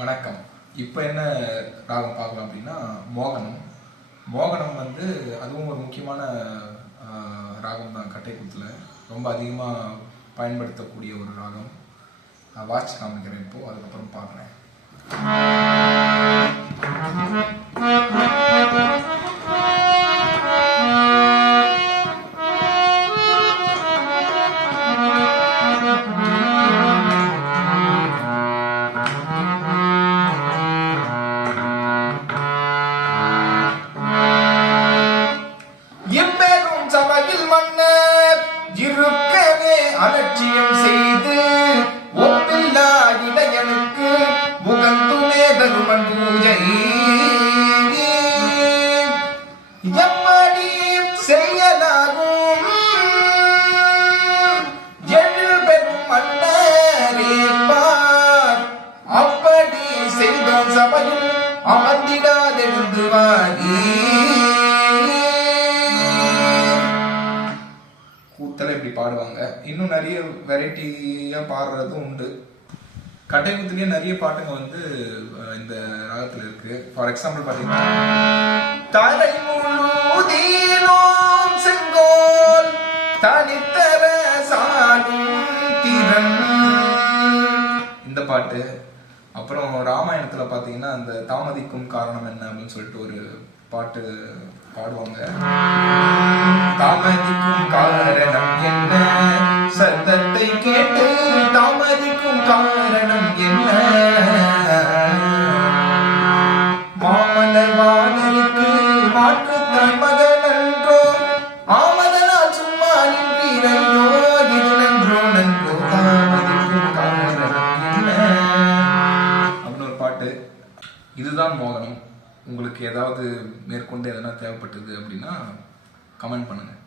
வணக்கம். இப்போ என்ன ராகம் பார்க்கலாம் அப்படின்னா மோகனம். மோகனம் வந்து அதுவும் ஒரு முக்கியமான ராகம் தான் கட்டைக்குத்தில். ரொம்ப அதிகமாக பயன்படுத்தக்கூடிய ஒரு ராகம். வாட்ச் காமிக்கிறேன் இப்போது அதுக்கப்புறம் பார்க்குறேன். அலட்சியம் செய்து ஒப்பில்லா இடையனுக்கு முகந்துமே தருமன் பூஜை எம்மடி செய்யலாகும். எழில் பெரும் மன்னரே பார். அப்படி செய்தோம் சபையில் அமர்ந்திடாதெழுந்து கூத்தல இப்படி பாடுவாங்க. இன்னும் நிறைய வெரைட்டியாக பாடுறதும் உண்டு. கட்டைக்குத்துலயே நிறைய பாட்டுங்க வந்து இந்த ராகத்தில் இருக்கு. ஃபார் எக்ஸாம்பிள் பார்த்தீங்கன்னா தலை முழுதீனோம் செங்கோல் தனித்தர சாடும் திறன். இந்த பாட்டு. அப்புறம் ராமாயணத்துல பாத்தீங்கன்னா அந்த தாமதிக்கும் காரணம் என்ன அப்படின்னு சொல்லிட்டு ஒரு பாட்டு பாடுவாங்க. பாட்டு இதுதான் மோகனம். உங்களுக்கு ஏதாவது மேற்கொண்டு எதனா தேவைப்பட்டது அப்படின்னா கமெண்ட் பண்ணுங்கள்